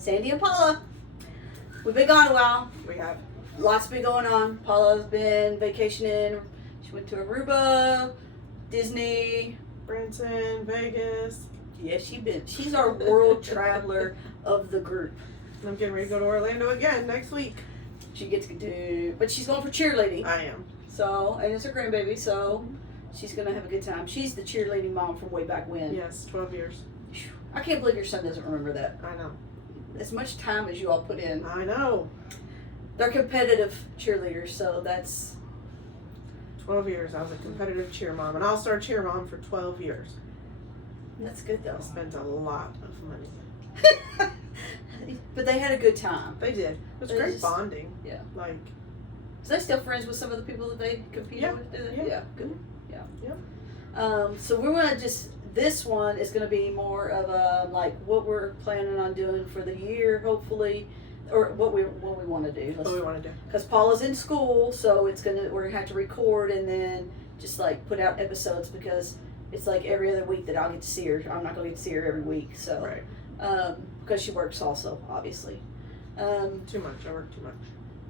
Sandy and Paula. We've been gone a while. We have. Lots been going on. Paula's been vacationing. She went to Aruba, Disney. Branson, Vegas. Yeah, she's our world traveler of the group. And I'm getting ready to go to Orlando again next week. She gets to do, but she's going for cheerleading. I am. So, and it's her grandbaby, so she's going to have a good time. She's the cheerleading mom from way back when. Yes, 12 years. I can't believe your son doesn't remember that. I know. As much time as you all put in. I know. They're competitive cheerleaders, so that's... 12 years. I was a competitive cheer mom, an all-star cheer mom for 12 years. That's good, though. I spent a lot of money. But they had a good time. They did. It was They great just- bonding. Yeah. Like, So they still friends with some of the people that they competed Yeah, with? yeah. Yeah, good. Yeah. Yep. So we're going to this one is going to be more of a, like, what we're planning on doing for the year, hopefully, or what we want to do. what we want to do. Because Paula's in school, so we're going to have to record and then just, like, put out episodes because it's, like, every other week that I'll get to see her. I'm not going to get to see her every week, so. Right. Because she works also, obviously. Too much. I work too much.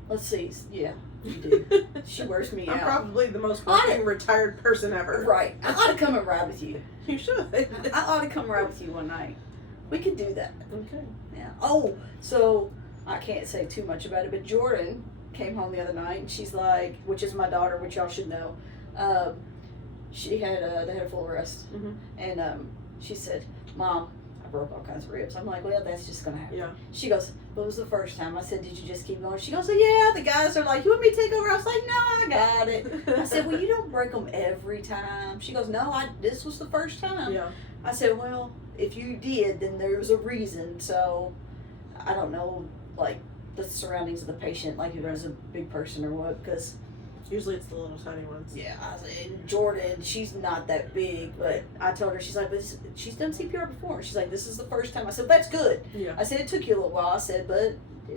Let's see. Yeah, you do. She wears me I'm out. probably the most working retired person ever. Right. I ought to come and ride with you. You should. I ought to come ride with you one night. We could do that. Okay. Yeah. Oh, so I can't say too much about it, but Jordan came home the other night and she's like, which is my daughter, which y'all should know. They had a full arrest, Mhm. and she said, "Mom, I broke all kinds of ribs." I'm like, "Well, that's just gonna happen." Yeah. She goes, "But it was the first time." I said, "Did you just keep going?" She goes, "Yeah." The guys are like, "You want me to take over?" I was like, "No, I got it." I said, "Well, you don't break them every time." She goes, "No, this was the first time." Yeah. I said, "Well, if you did, then there was a reason." So I don't know, like, the surroundings of the patient, like if there's a big person or what, because Usually it's the little tiny ones. yeah, I said, Jordan, she's not that big, but I told her, she's like, "But she's done CPR before." She's like, "This is the first time." I said, "That's good." Yeah. I said, "It took you a little while." I said, "But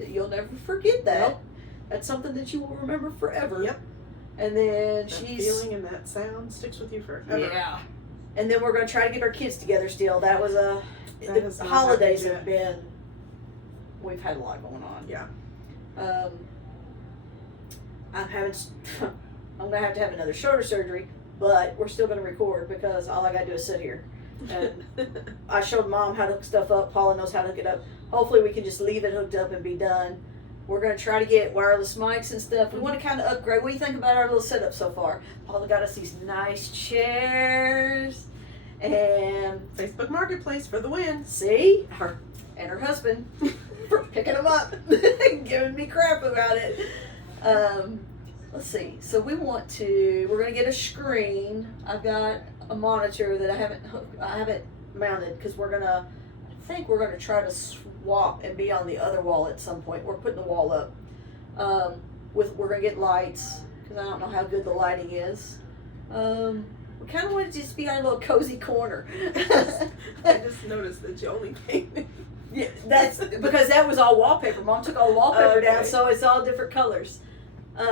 you'll never forget that. Nope. That's something that you will remember forever." Yep. And then That she's feeling and that sound sticks with you forever. yeah. And then we're gonna try to get our kids together. Still, that was That has the not holidays happened have been. We've had a lot going on. Yeah. I'm having. I'm gonna have to have another shoulder surgery, but we're still gonna record because all I gotta do is sit here. And I showed Mom how to hook stuff up. Paula knows how to hook it up. Hopefully, we can just leave it hooked up and be done. We're gonna try to get wireless mics and stuff. We want to kind of upgrade. What do you think about our little setup so far? Paula got us these nice chairs, and Facebook Marketplace for the win. see her and her husband for picking them up, giving me crap about it. Let's see. So we're gonna get a screen. I've got a monitor that I haven't mounted because I think we're gonna try to swap and be on the other wall at some point. We're putting the wall up. We're gonna get lights because I don't know how good the lighting is. We kind of want it to just be our little cozy corner. I just noticed that you only painted. Yeah, that's because that was all wallpaper. Mom took all the wallpaper down, Okay. so it's all different colors. What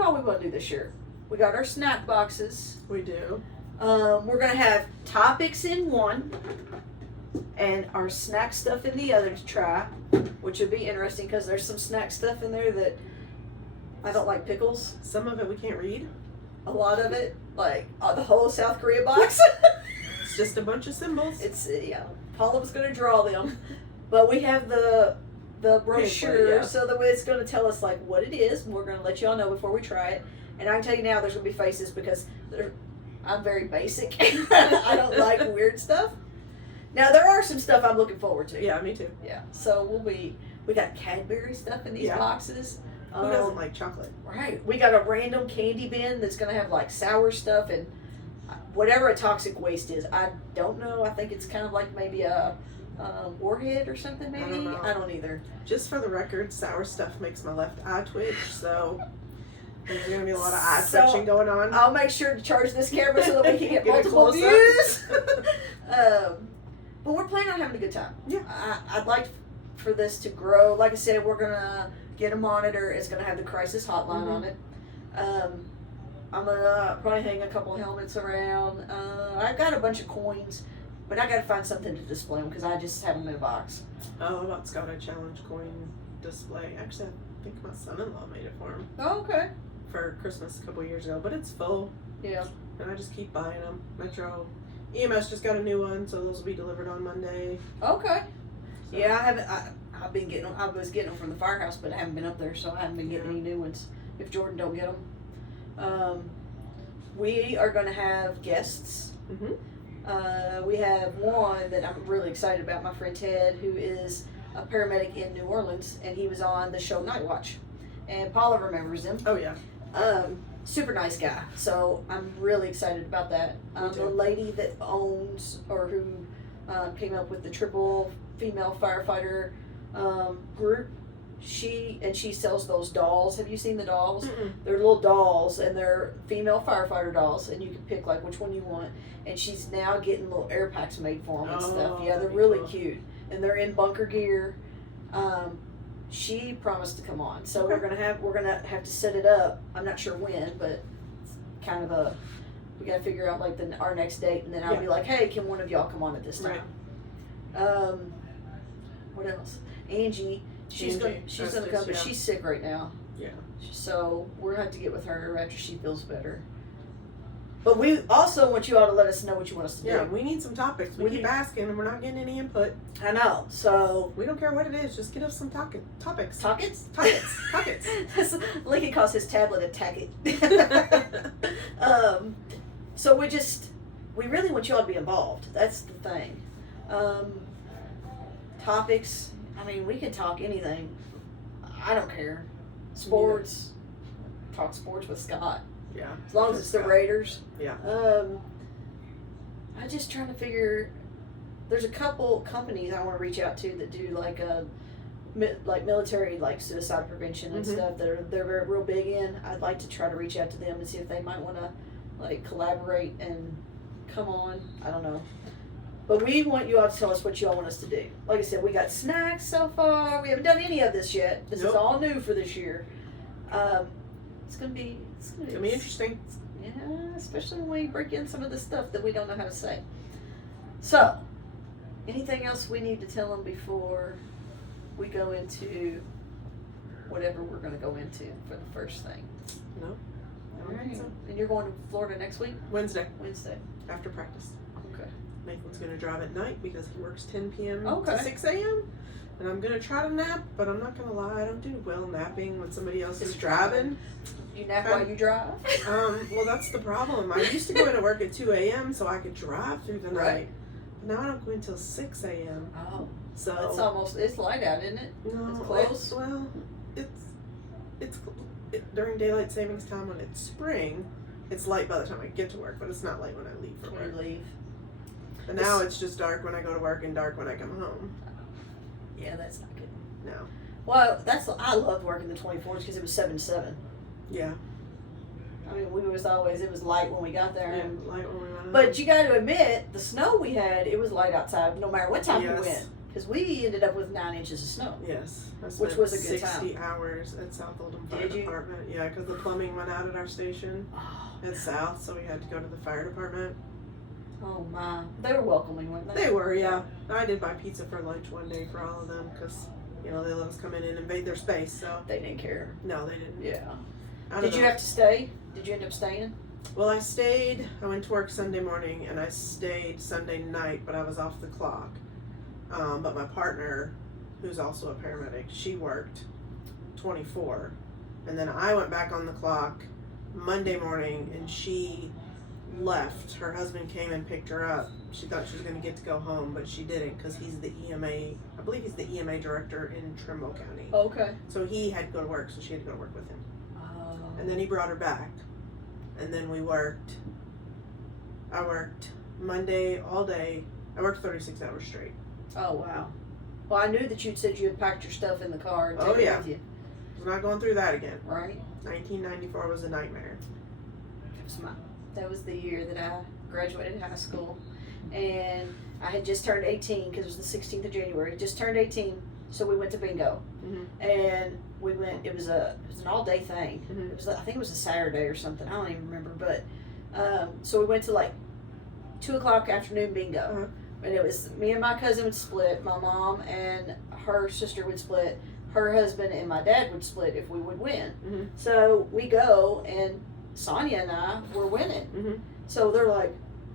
all we want to do this year? We got our snack boxes. We do. We're gonna have topics in one, and our snack stuff in the other to try, which would be interesting because there's some snack stuff in there that I don't like pickles. Some of it we can't read. A lot of it, like the whole South Korea box. It's just a bunch of symbols. It's yeah. Paula was gonna draw them, but we have the brochure, yeah. so that it's gonna tell us like what it is, and we're gonna let y'all know before we try it. And I can tell you now, there's gonna be faces because I'm very basic. I don't like weird stuff. Now there are some stuff I'm looking forward to. Yeah, me too. Yeah. So we got Cadbury stuff in these Yeah. boxes. Who doesn't like chocolate? Right. We got a random candy bin that's going to have like sour stuff and whatever a toxic waste is. I don't know. I think it's kind of like maybe a warhead or something maybe. I don't know. I don't either. Just for the record, sour stuff makes my left eye twitch, so there's going to be a lot of eye So, twitching going on. I'll make sure to charge this camera so that we can get Get a multiple close-up. views. But we're planning on having a good time. Yeah. I'd like for this to grow. Like I said, we're going to get a monitor. It's going to have the crisis hotline on it. I'm going to probably hang a couple helmets around. I've got a bunch of coins. But I gotta find something to display them because I just have them in a box. Oh, about Scout Eye Challenge coin display. Actually, I think my son-in-law made it for him Oh, okay. for Christmas a couple years ago. But it's full, Yeah. and I just keep buying them. Metro EMS just got a new one, so those will be delivered on Monday. Okay. So. Yeah, I haven't. I've been getting them. I was getting them from the firehouse, but I haven't been up there, so I haven't been getting Yeah. any new ones. If Jordan don't get them, we are going to have guests. Mhm. We have one that I'm really excited about. My friend Ted, who is a paramedic in New Orleans, and he was on the show Night Watch, and Paula remembers him. Oh yeah. Super nice guy. So I'm really excited about that. Me The too. lady that owns or who came up with the triple female firefighter group, she sells those dolls. Have you seen the dolls? Mm-mm. They're little dolls, and they're female firefighter dolls, and you can pick like which one you want. And she's now getting little air packs made for them and stuff. Oh, Yeah, they're that'd be really cool. cute, and they're in bunker gear. She promised to come on, so Okay. we're gonna have to set it up. I'm not sure when, but it's kind of we gotta figure out like our next date, and then I'll Yeah. be like, hey, can one of y'all come on at this time? What else? Angie, she's gonna Estes, come, but yeah. she's sick right now. Yeah. So we're gonna have to get with her after she feels better. But we also want you all to let us know what you want us to Yeah, do. we need some topics. We We keep need- asking and we're not getting any input. I know. So We don't care what it is, just get us some topics. Tockets? Topics. Lincoln calls his tablet a tacket. So we really want you all to be involved. That's the thing. Topics, I mean, we can talk anything. I don't care. Sports, talk sports with Scott. Yeah. As long as it's the Raiders. Yeah. I'm just trying to figure. There's a couple companies I want to reach out to that do like military like suicide prevention and Mhm. stuff that they're very real big in. I'd like to try to reach out to them and see if they might want to like collaborate and come on. I don't know. But we want you all to tell us what you all want us to do. Like I said, we got snacks so far. We haven't done any of this yet. This is Nope. all new for this year. It's gonna be interesting. yeah, especially when we break in some of the stuff that we don't know how to say. So, anything else we need to tell them before we go into whatever we're going to go into for the first thing? No. I don't think so. And you're going to Florida next week? Wednesday Wednesday. after practice. Okay. Nathan's gonna drive at night because he works 10 p.m. Okay. to 6 a.m. And I'm gonna try to nap, but I'm not gonna lie, I don't do well napping when somebody else is Is driving. You nap while you drive? Well, that's the problem. I used to go into work at 2 a.m. so I could drive through the night. Right. Now I don't go until 6 a.m. Oh, So it's light out, isn't it? no, it's close. Well, it's during daylight savings time when it's spring. It's light by the time I get to work, but it's not light when I leave for When you work. leave. And now it's just dark when I go to work and dark when I come home. Yeah, that's not good. No. Well, I loved working the 24s because it was 7 to 7. Yeah. I mean, it was light when we got there. Yeah, And, light when we went but you got to admit, the snow we had, it was light outside no matter what time Yes. we went. Because we ended up with 9 inches of snow. Yes. I Which spent was a good 60 hours at South Oldham Fire Did you? Department. Yeah, because the plumbing went out at our station at South, so we had to go to the fire department. Oh my. They were welcoming, weren't they? They were, yeah. I did buy pizza for lunch one day for all of them because, they let us come in and invade their space, so. They didn't care. No, they didn't. Yeah. I don't Did you know. have to stay? Did you end up staying? Well, I stayed. I went to work Sunday morning and I stayed Sunday night, but I was off the clock. But my partner, who's also a paramedic, she worked 24. And then I went back on the clock Monday morning and she left. Her husband came and picked her up. She thought she was going to get to go home, but she didn't because he's the EMA, I believe he's the EMA director in Trimble County. Okay. So he had to go to work, so she had to go to work with him. Oh. And then he brought her back. And then I worked Monday all day. I worked 36 hours straight. Oh, wow. Well, I knew that you'd said you had packed your stuff in the car and Oh, taken it yeah. with you, I was not going through that again. right? 1994 was a nightmare. That was the year that I graduated high school. And I had just turned 18 because it was the 16th of January. Just turned 18, so we went to bingo. Mm-hmm. And we went, it was an all-day thing. Mhm. It was, I think it was a Saturday or something. I don't even remember. But, so we went to like 2 o'clock afternoon bingo. Uh-huh. and it was me and my cousin would split. My mom and her sister would split. Her husband and my dad would split if we would win. Mm-hmm. So we go, and Sonia and I were winning. Mm-hmm. So they're like,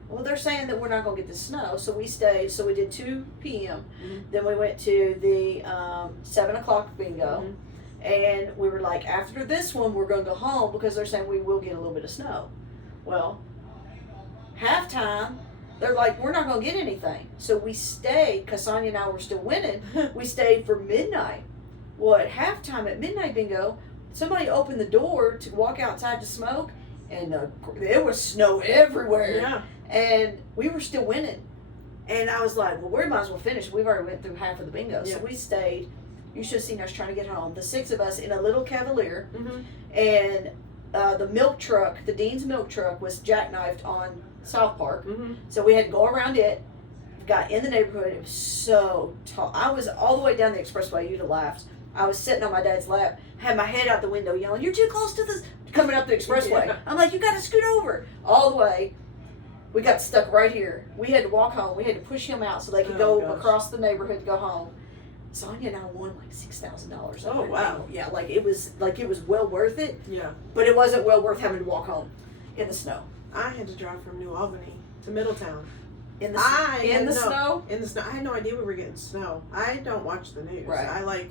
well, they're saying that we're not going to get the snow. So we stayed. So we did 2 p.m. Mm-hmm. Then we went to the 7 o'clock bingo. Mm-hmm. And we were like, after this one, we're going to go home because they're saying we will get a little bit of snow. Well, halftime, they're like, we're not going to get anything. So we stayed, because Sonia and I were still winning. We stayed for midnight. Well, at halftime at midnight bingo, somebody opened the door to walk outside to smoke, and there was snow everywhere. Yeah. And we were still winning. And I was like, well, we might as well finish. We've already went through half of the bingo. Yeah. So we stayed. You should have seen us trying to get home. The 6 of us in a little Cavalier. Mm-hmm. And the milk truck, the Dean's milk truck, was jackknifed on South Park. Mm-hmm. So we had to go around it. Got in the neighborhood. It was so tall. I was all the way down the expressway. You'd have laughed. I was sitting on my dad's lap, had my head out the window yelling, "You're too close to this," coming up the expressway. Yeah. I'm like, "You got to scoot over." All the way. We got stuck right here. We had to walk home. We had to push him out so they could go gosh. across the neighborhood to go home. Sonia and I won like $6,000. Oh, wow. Yeah, it was well worth it, Yeah. but it wasn't well worth having to walk home in the snow. I had to drive from New Albany to Middletown. In the I in had the no- snow. In the snow. I had no idea we were getting snow. I don't watch the news. Right.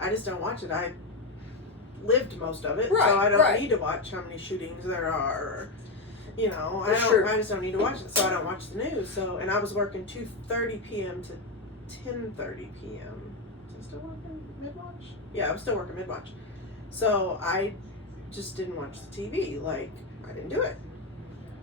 I just don't watch it. I lived most of it, Right, so I don't right. need to watch how many shootings there are. Or, For sure. I just don't need to watch it, so I don't watch the news. So, and I was working 2:30 p.m. to 10:30 p.m. Was I still working mid-watch? Yeah, I was still working mid-watch. So I just didn't watch the TV. Like, I didn't do it.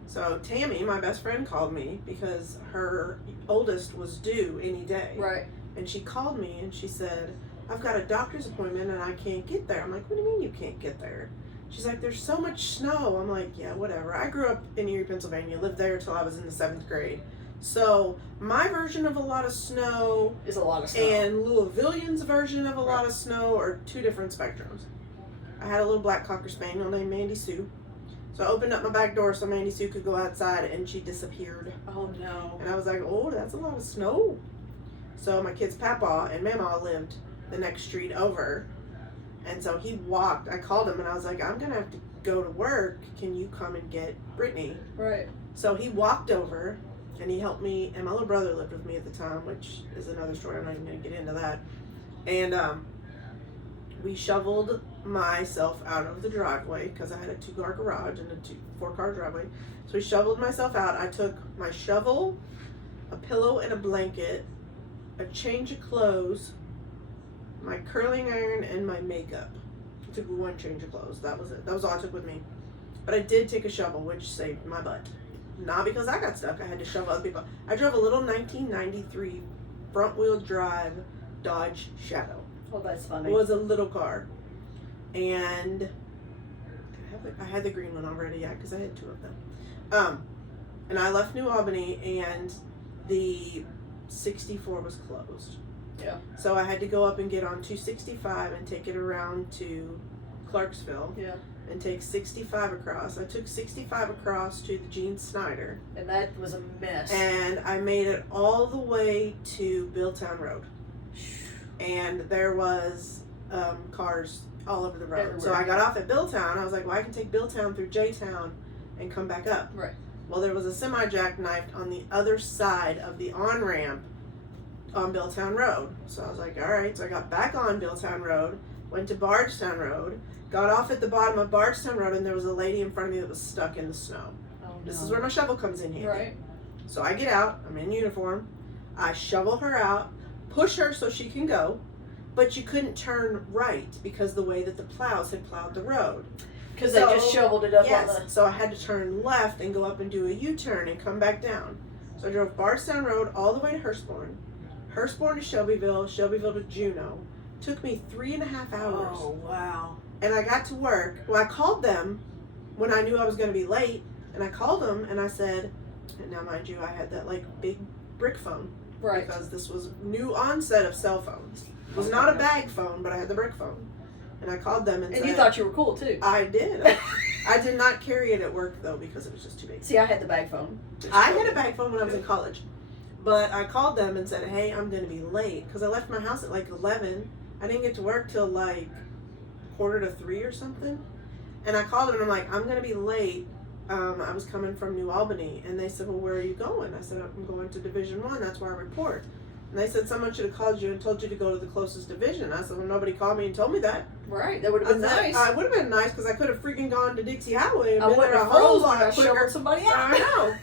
So Tammy, my best friend, called me because her oldest was due any day. Right. And she called me and she said, "I've got a doctor's appointment and I can't get there." I'm like, "What do you mean you can't get there?" She's like, "There's so much snow." I'm like, "Yeah, whatever." I grew up in Erie, Pennsylvania, lived there till I was in the 7th grade. So my version of a lot of snow Is a lot of snow. and Louisvillian's version of a lot of snow are 2 different spectrums. I had a little black Cocker Spaniel named Mandy Sue. So I opened up my back door so Mandy Sue could go outside, and she disappeared. Oh no. And I was like, "Oh, that's a lot of snow." So my kid's papa and mama lived the next street over. And so he walked. I called him and I was like, "I'm going to have to go to work. Can you come and get Brittany?" Right. So he walked over and he helped me. And my little brother lived with me at the time, which is another story. I'm not even going to get into that. And we shoveled myself out of the driveway because I had a 2-car garage and a 4-car driveway. So we shoveled myself out. I took my shovel, a pillow and a blanket, a change of clothes, my curling iron, and my makeup. I took 1 change of clothes. That was it. That was all I took with me. But I did take a shovel, which saved my butt. Not because I got stuck. I had to shovel other people. I drove a little 1993 front-wheel drive Dodge Shadow. Oh, that's It funny. was a little car. And I had the green one already, yeah, because I had 2 of them. And I left New Albany, and the 64 was closed. Yeah. So I had to go up and get on 265 and take it around to Clarksville. Yeah. And take 65 across. I took 65 across to the Gene Snyder. And that was a mess. And I made it all the way to Billtown Road. And there was cars all over the road. Everywhere. So I got off at Billtown. I was like, well, I can take Billtown through J-Town and come back up. Right. Well, there was a semi jackknifed on the other side of the on-ramp on Billtown Road. So I was like, all right. So I got back on Billtown Road, went to Bardstown Road, got off at the bottom of Bardstown Road, and there was a lady in front of me that was stuck in the snow. Oh, no. This is where my shovel comes in handy. Right. So I get out, I'm in uniform, I shovel her out, push her so she can go, but you couldn't turn right because the way that the plows had plowed the road. Because they just shoveled it up on Yes, the... so I had to turn left and go up and do a U-turn and come back down. So I drove Bardstown Road all the way to Hurstbourne, Hurstbourne to Shelbyville, Shelbyville to Juneau. Took me 3.5 hours. Oh, wow. And I got to work. Well, I called them when I knew I was going to be late, and I called them and I said, and now mind you, I had that like big brick phone. Right. Because this was new onset of cell phones. It was not a bag phone, but I had the brick phone. And I called them and said... And you thought you were cool, too. I did. I did not carry it at work, though, because it was just too big. See, I had the bag phone. I had a bag phone when I was in college. But I called them and said, hey, I'm going to be late. Because I left my house at like 11. I didn't get to work till like 2:45 or something. And I called them and I'm like, I'm going to be late. I was coming from New Albany. And they said, well, where are you going? I said, I'm going to Division 1. That's where I report. And they said, someone should have called you and told you to go to the closest division. I said, well, nobody called me and told me that. Right, that would have been nice. It would have been nice because I could have freaking gone to Dixie Highway and I been wouldn't there a have whole frozen. I lot quicker. shoveled somebody out. I know.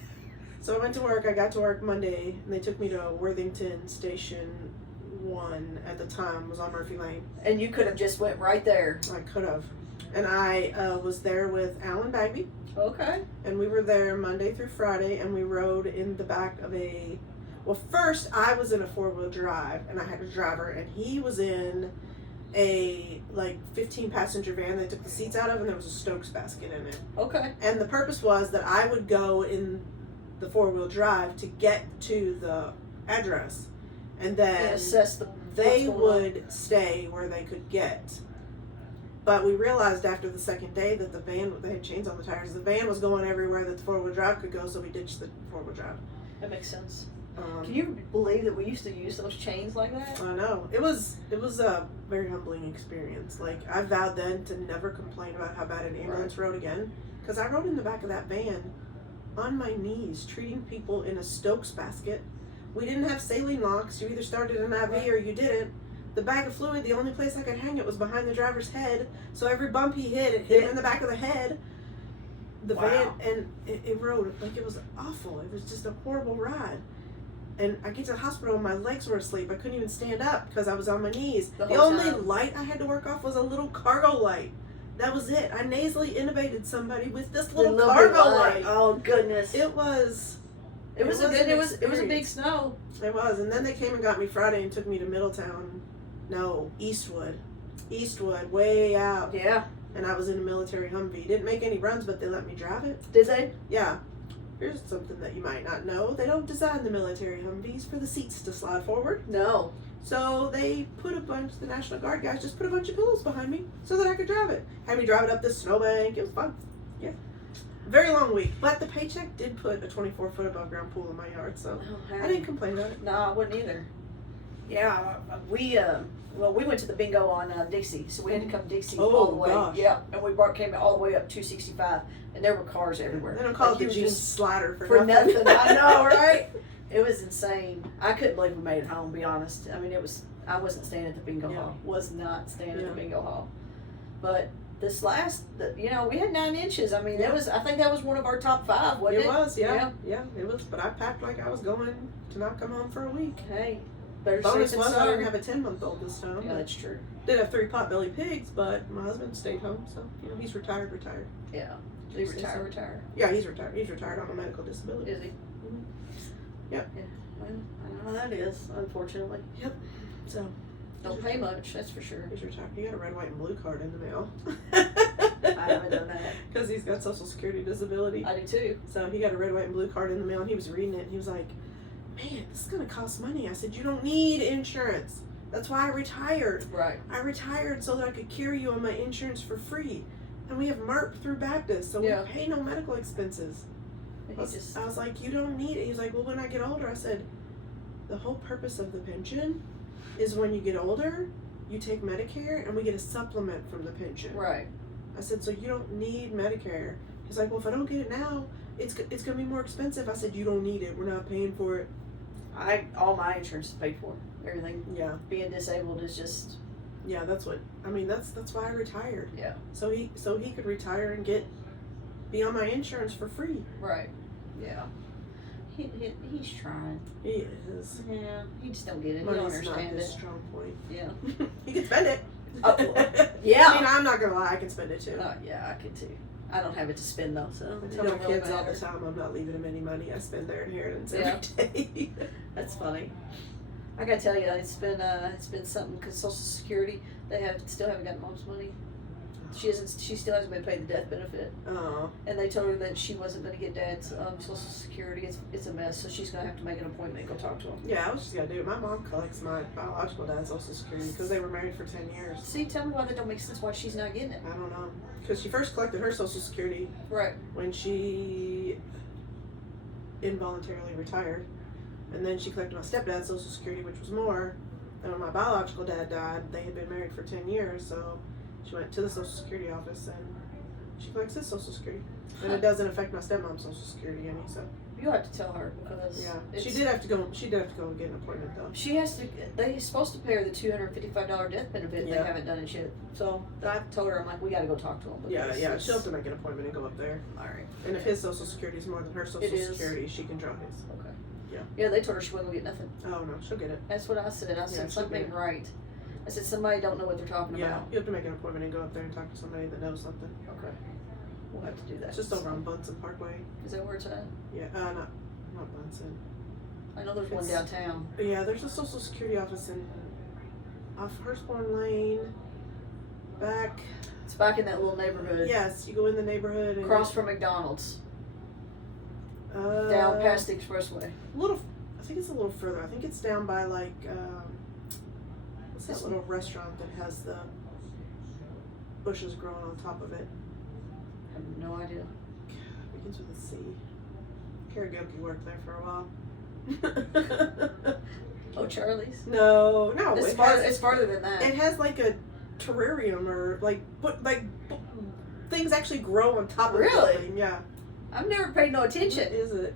So I went to work. I got to work Monday, and they took me to Worthington Station 1 at the time. Was on Murphy Lane. And you could have just went right there. I could have. And I was there with Alan Bagby, Okay. and we were there Monday through Friday, and we rode in the back of a... Well, first, I was in a 4-wheel drive, and I had a driver, and he was in a, 15-passenger van they took the seats out of, and there was a Stokes basket in it. Okay. And the purpose was that I would go in the 4-wheel drive to get to the address, and then assess they what's going on. would stay where they could get. But we realized after the second day that the van, they had chains on the tires, the van was going everywhere that the 4-wheel drive could go, so we ditched the 4-wheel drive. That makes sense. Can you believe that we used to use those chains like that? I know. It was a very humbling experience. Like, I vowed then to never complain about how bad an ambulance rode again. Because I rode in the back of that van on my knees, treating people in a Stokes basket. We didn't have saline locks. You either started an IV or you didn't. The bag of fluid, the only place I could hang it was behind the driver's head. So every bump he hit, it hit him in the back of the head. The van, and it rode, like, it was awful. It was just a horrible ride. And I get to the hospital and my legs were asleep. I couldn't even stand up because I was on my knees. The only light I had to work off was a little cargo light. That was it. I nasally intubated somebody with this little cargo light. Oh goodness! It was a big snow. It was, and then they came and got me Friday and took me to Middletown. No, Eastwood, way out. Yeah. And I was in a military Humvee. Didn't make any runs, but they let me drive it. Did they? Yeah. Here's something that you might not know. They don't design the military Humvees for the seats to slide forward. No. So they put the National Guard guys just put a bunch of pillows behind me so that I could drive it. Had me drive it up this snowbank. It was fun. Yeah. Very long week. But the paycheck did put a 24-foot above ground pool in my yard, so I didn't complain about it. No, I wouldn't either. Yeah, we went to the bingo on Dixie, so we had to come Dixie all the way. Gosh. Yeah, and we came all the way up 265, and there were cars everywhere. They don't call it the juice slider for nothing. I know, right? It was insane. I couldn't believe we made it home, to be honest. I mean, I wasn't staying at the bingo hall. Was not staying at the bingo hall. But this we had 9 inches. I mean, I think that was one of our top 5, wasn't it? It was, yeah, it was. But I packed like I was going to not come home for a week. Hey, better bonus safe was than I sorry. didn't have a 10-month-old this time. Yeah, that's true. Did have 3 potbelly pigs, but my husband stayed home, so he's retired. Yeah, he retired. Yeah, he's retired. He's retired on a medical disability. Is he? Mm-hmm. Yep. Yeah. Well, I know how that is, unfortunately. Yep. So don't pay much, that's for sure. He's retired. He got a red, white, and blue card in the mail. I haven't done that. Because he's got Social Security disability. I do too. So he got a red, white, and blue card in the mail, and he was reading it, and he was like, man, this is going to cost money. I said, you don't need insurance. That's why I retired. Right. I retired so that I could carry you on my insurance for free. And we have MERP through Baptist, so we pay no medical expenses. I was like, you don't need it. He was like, well, when I get older, I said, the whole purpose of the pension is when you get older, you take Medicare, and we get a supplement from the pension. Right. I said, so you don't need Medicare. He's like, well, if I don't get it now, it's going to be more expensive. I said, you don't need it. We're not paying for it. All my insurance is paid for. Everything. Yeah. Being disabled is just. Yeah, that's why I retired. Yeah. So he could retire and be on my insurance for free. Right. Yeah. He's trying. He is. Yeah. He just don't get it. Money's He don't understand not his it. strong point. Yeah. He can spend it. Yeah. I mean, I'm not gonna lie. I can spend it too. Yeah, I could too. I don't have it to spend though, so I tell my kids all the time I'm not leaving them any money. I spend their inheritance every day. That's funny. I gotta tell you, it's been something because Social Security still haven't gotten Mom's money. She still hasn't been paid the death benefit. Oh. And they told her that she wasn't going to get Dad's Social Security. It's a mess, so she's going to have to make an appointment and go talk to him. Yeah, I was just gonna do it. My mom collects my biological dad's Social Security because they were married for 10 years. See, tell me why that don't make sense. Why she's not getting it? I don't know. Because she first collected her Social Security right when she involuntarily retired. And then she collected my stepdad's Social Security, which was more. And when my biological dad died, they had been married for 10 years, so she went to the Social Security office and she collects his Social Security. And it doesn't affect my stepmom's Social Security any, so. You have to tell her because She did have to go and get an appointment though. She has to. They're supposed to pay her the $255 death benefit. Yeah. They haven't done it yet. So I told her, I'm like, we got to go talk to them. Yeah, she'll have to make an appointment and go up there. All right. And if his Social Security is more than her Social Security, she can draw his. Okay. Yeah. Yeah, they told her she wasn't gonna get nothing. Oh no, she'll get it. That's what I said. I said she'll something get it. right. I said somebody don't know what they're talking Yeah, about. you have to make an appointment and go up there and talk to somebody that knows something. Okay. We'll have to do that. It's just over on Bunsen Parkway. Is that where it's at? Yeah, not Bunsen. I know there's one It's- downtown. Yeah, there's a Social Security office off Hurstbourne Lane. Back. It's back in that little neighborhood. Yes, you go in the neighborhood and Across from McDonald's. Down past the expressway. I think it's a little further. I think it's down by like what's that little restaurant that has the bushes growing on top of it? I have no idea. Begins with a C. Karaoke worked there for a while. Oh, Charlie's? No, It's farther than that. it has like a terrarium or things actually grow on top of Really? the building. Yeah. I've never paid no What attention. is it?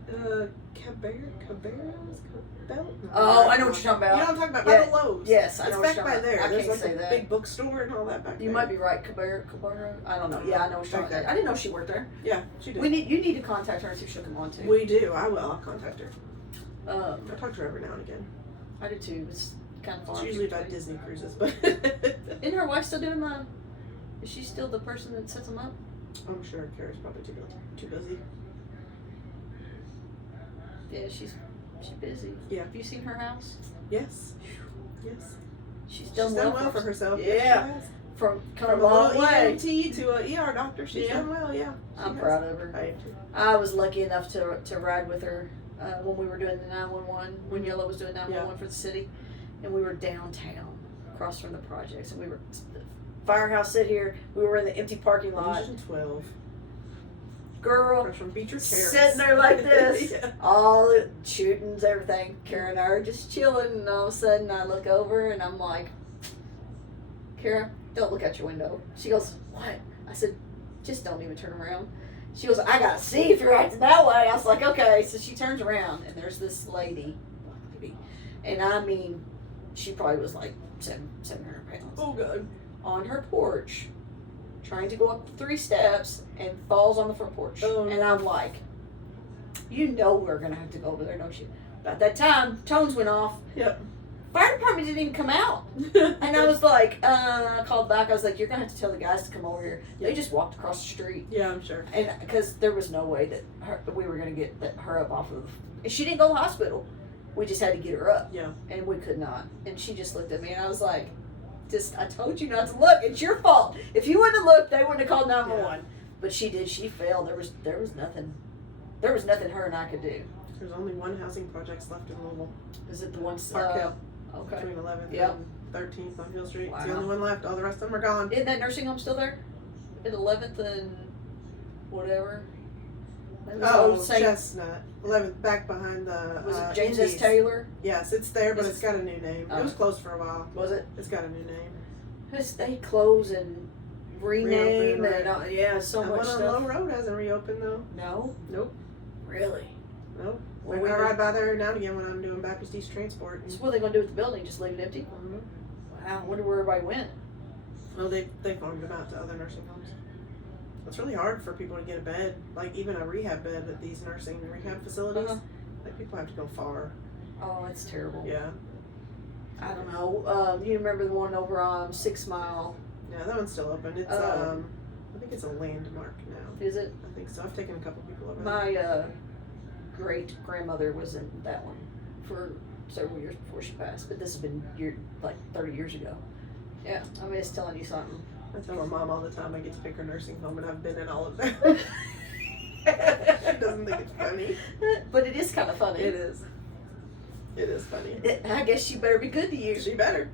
Cabarrus? Oh, I know what you're talking about. You know what I'm talking about? Yeah. By the Lowe's. Yes, I It's know what back you're by talking there. about. I There's can't like say a that. big bookstore and all that back there. You might be right, Cabrera. I don't know. Yeah, I know what you're talking about. I didn't know she worked there. Yeah, she did. You need to contact her and see if she'll come on too. We do. I will. I'll contact her. I I talk to her every now and again. do too. It's kind of far. It's usually about Disney cruises, but Isn't her wife still doing the? Is she still the person that sets them up? I'm sure Kara's probably too busy. Yeah, she's busy. Yeah. Have you seen her house? Yes. Yes. She's She's done done well for herself. Yeah. Yes, she has. From come From a long little way. EMT to a ER doctor. She's Yeah. done well. Yeah. I'm proud of her. I am too. I was lucky enough to ride with her when we were doing the 911, when Yellow was doing 911 for the city, and we were downtown, across from the projects, and we were the firehouse sit here. We were in the empty parking lot. Division 12. Girl, Fresh from Beatrice Terrace. sitting there like this, Yeah. all the shootings, everything. Kara and I are just chilling, and all of a sudden I look over and I'm like, Kara, don't look out your window. She goes, what? I said, just don't even turn around. She goes, I gotta see if you're acting that way. I was like, okay. So she turns around and there's this lady, and I mean, she probably was like 700 pounds, Oh God. on her porch, trying to go up the 3 steps and falls on the front porch. Oh, and I'm like, you know we're gonna have to go over there, don't you? About that time, tones went off. Yep. Fire department didn't even come out. And I was like, I called back. I was like, you're going to have to tell the guys to come over here. They just walked across the street. Yeah, I'm sure. And because there was no way that we were going to get her up off of. And she didn't go to the hospital. We just had to get her up. Yeah. And we could not. And she just looked at me and I was like, I told you not to look. It's your fault. If you wouldn't have looked, they wouldn't have called 911. But she did. She failed. There was nothing. There was nothing her and I could do. There's only one housing project left in Louisville. Is it the one? Park Hill. Okay. Between 11th Yep. and 13th on Hill Street. Wow. It's the only one left. All the rest of them are gone. Isn't that nursing home still there? At 11th and whatever. That was Oh, old Saint- Chestnut. 11th, back behind the. Was it James S. Indies. Taylor? Yes, it's there, but Is it's it- got a new name. Oh. It was closed for a while. Was it? It's got a new name. They close and rename Reopen, and yeah, so That much one on stuff. Low Road hasn't reopened though. No, Nope. really. Nope. Well, I we ride by there now and again when I'm doing Baptist East Transport. So what are they gonna do with the building? Just leave it empty? Wow, I wonder where everybody went. Well, they farmed them out to other nursing homes. It's really hard for people to get a bed, like even a rehab bed at these nursing rehab facilities. Uh-huh. Like people have to go far. Oh, that's terrible. Yeah. I don't know. You remember the one over on 6 Mile? Yeah, that one's still open. It's Oh. I think it's a landmark now. Is it? I think so. I've taken a couple people over there. My great grandmother was in that one for several years before she passed, but this has been like 30 years ago. Yeah, I mean, it's telling you something. I tell my mom all the time I get to pick her nursing home, and I've been in all of them. She doesn't think it's funny. But it is kind of funny. It is. It is funny. I guess she better be good to you. She better.